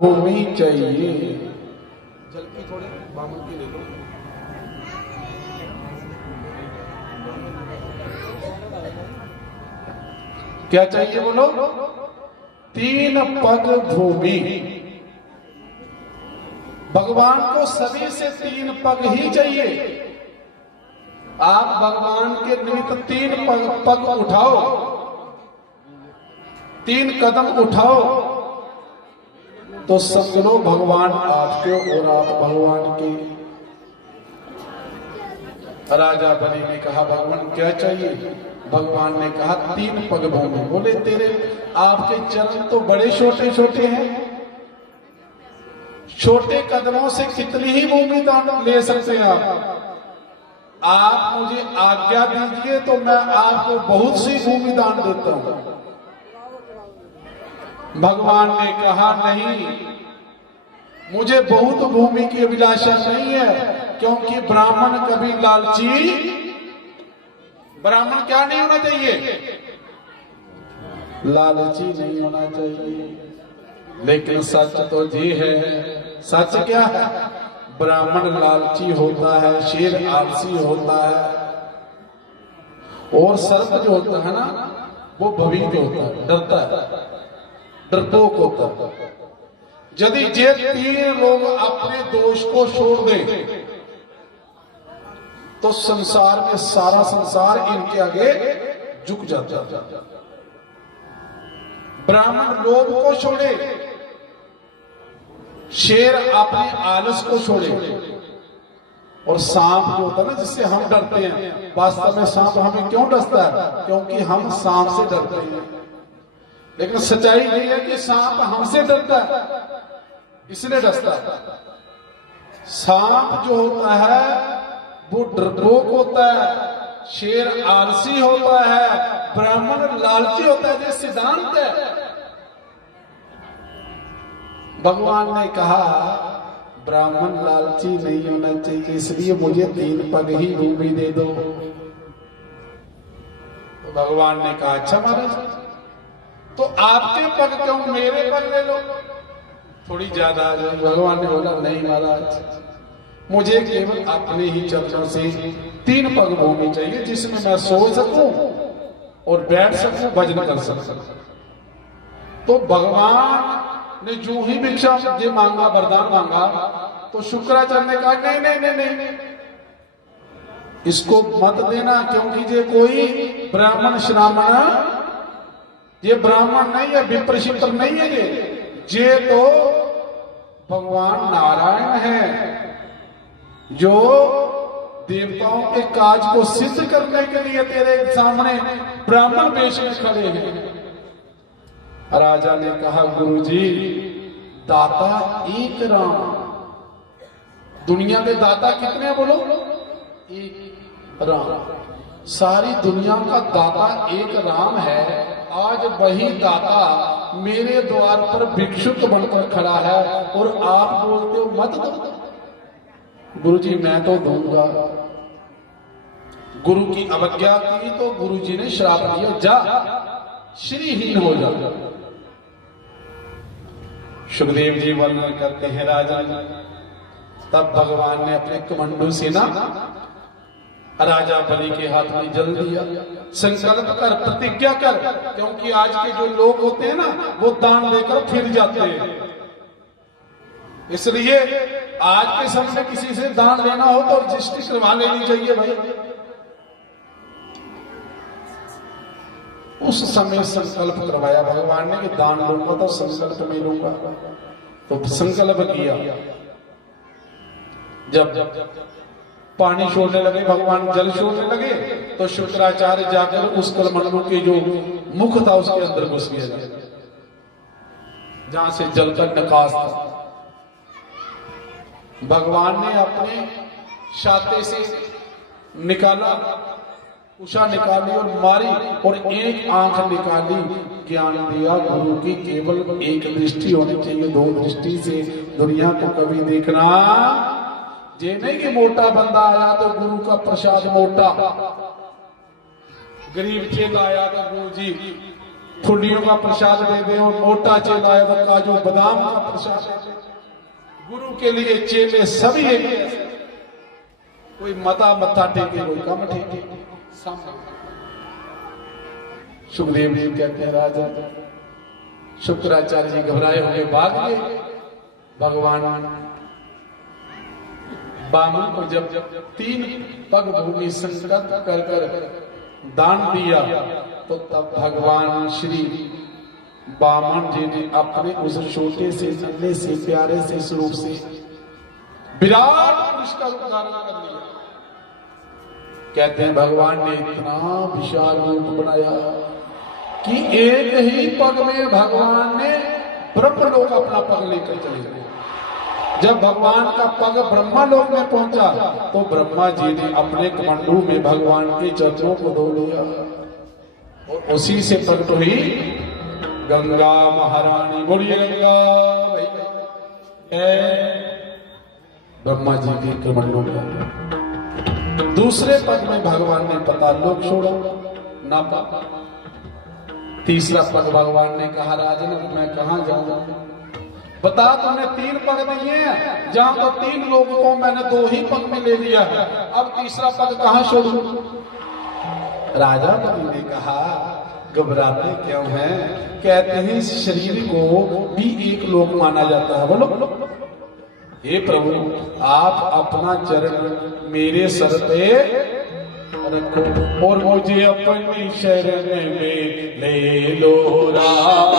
भूमि चाहिए। जल की थोड़ी बामन की ले लो। क्या चाहिए बोलो? 3 पग भूमि। भगवान को सभी से 3 पग ही चाहिए। आप भगवान के निमित्त 3 पग उठाओ, 3 कदम उठाओ तो समझो भगवान आपके और आप भगवान के। राजा बलि ने कहा भगवान क्या चाहिए? भगवान ने कहा 3 पग भूमि। बोले तेरे आपके चरण तो बड़े छोटे छोटे हैं, छोटे कदमों से कितनी ही भूमि दान ले सकते हैं आप मुझे आज्ञा दीजिए तो मैं आपको बहुत सी भूमि दान देता हूं। भगवान ने कहा नहीं, मुझे बहुत भूमि की अभिलाषा नहीं है, क्योंकि ब्राह्मण कभी लालची। ब्राह्मण क्या नहीं होना चाहिए? लालची नहीं होना चाहिए। लेकिन सच तो ये है, सच क्या है? ब्राह्मण लालची होता है, शेर आलसी होता है, और सर्प जो होता है ना वो भवीत होता है, डरता है, डरपोक होता है। यदि ये 3 लोग अपने दोष को छोड़ दें तो संसार में सारा संसार इनके आगे झुक जाता है। ब्राह्मण लोभ को छोड़े, शेर अपने आलस को छोड़े, और सांप जो होता है ना जिससे हम डरते हैं, वास्तव में सांप हमें क्यों डरता है? क्योंकि हम सांप से डरते हैं। लेकिन सच्चाई यही है कि सांप हमसे डरता है, इसलिए डरता है। सांप जो होता है वो डरपोक होता है, शेर आलसी होता है, ब्राह्मण लालची होता है। ये सिद्धांत है। भगवान ने कहा ब्राह्मण लालची नहीं होना चाहिए, इसलिए मुझे 3 पग ही भूमि दे दो। तो भगवान ने कहा अच्छा महाराज, तो आपके पग क्यों, मेरे पग ले लो, थोड़ी ज्यादा आ जाए। भगवान ने बोला नहीं महाराज, मुझे केवल अपने ही चरणों से 3 पग भूमि चाहिए, जिसमें मैं सो सकूं और बैठ सकूं, भजन कर सकूं। तो भगवान ने जो ही भिक्षा ये मांगा, वरदान मांगा, तो शुक्राचार्य ने कहा नहीं नहीं नहीं नहीं, इसको मत देना, क्योंकि ये कोई ब्राह्मण श्रामण, ये ब्राह्मण नहीं है, विप्रशित्र नहीं है, ये तो भगवान नारायण है, जो देवताओं के काज को सिद्ध करने के लिए तेरे सामने ब्राह्मण वेश में खड़े हैं। राजा ने कहा गुरुजी, दाता एक राम। दुनिया के दाता कितने बोलो? एक राम। सारी दुनिया का दाता एक राम है। आज वही दाता मेरे द्वार पर भिक्षुक बनकर खड़ा है और आप बोलते हो मत दो। गुरुजी मैं तो दूंगा। गुरु की अवज्ञा की तो गुरुजी ने श्राप दिया, जा श्रीहीन हो जा। सुखदेव जी वर्णन करते हैं राजा, तब भगवान ने अपने कमंडू से ना राजा बलि के हाथ में जल दिया। संकल्प कर, प्रतिज्ञा कर, क्योंकि आज के जो लोग होते हैं ना वो दान देकर फिर जाते हैं। इसलिए आज के समय में किसी से दान लेना हो तो रजिस्ट्री करवा लेनी चाहिए भाई। उस समय संकल्प करवाया भगवान ने कि दान लूंगा तो संकल्प में लूंगा, तो संकल्प किया। जब पानी छोड़ने लगे, भगवान जल छोड़ने लगे, तो शुक्राचार्य जाकर उस कमंडलू के जो मुख था उसके अंदर घुस गया, जहां से जल का निकास था। भगवान ने अपने छाते से निकाला, उषा निकाली और मारी, और एक आंख निकाली। ज्ञान दिया गुरु की केवल एक दृष्टि होनी चाहिए, 2 दृष्टि से दुनिया को कभी देखना ये नहीं कि मोटा बंदा आया तो गुरु का प्रसाद मोटा, गरीब चेला आया तो गुरु जी फुलियों का प्रसाद दे दे और मोटा चेला है तो काजू बादाम का प्रसाद दे दे। गुरु के लिए चेले सभी एक जैसे। कोई मथा टेके, कोई कम टेके। सुखदेव जी कहते हैं राजा शुक्राचार्य जी घबराए हुए भाग गए। भगवान बामन को जब 3 पग भूमि संकट कर कर दान दिया तो तब भगवान श्री बामन जी ने अपने उस छोटे से नन्हे से प्यारे से स्वरूप से विराट पुरुष का रूप धारण कर लिया। कहते हैं भगवान ने इतना विशाल रूप बनाया कि एक ही पग में भगवान ने ब्रह्मलोक अपना पग लेकर चले गए। जब भगवान का पग ब्रह्मलोक में पहुंचा तो ब्रह्मा जी ने अपने कमंडू में भगवान के चरणों को धो लिया और उसी से प्रकट हुई गंगा महारानी। बोलिए गंगा ब्रह्मा जी के कमंडू में। दूसरे पग में भगवान ने पतालोक छोड़ा ना पा। तीसरा पग भगवान ने कहा राजन मैं कहां जाऊं? बता तुमने 3 पग दिए हैं, जहां तो 3 लोगों को मैंने 2 ही पग में ले लिया है, अब तीसरा पग कहां छोड़ूं? राजा बलि ने कहा घबराते क्यों हैं? कहते हैं इस शरीर को भी एक लोक माना जाता है। बोलो हे प्रभु आप अपना चरण मेरे सर पे रखो और मुझे अपनी शरण में ले लो राम।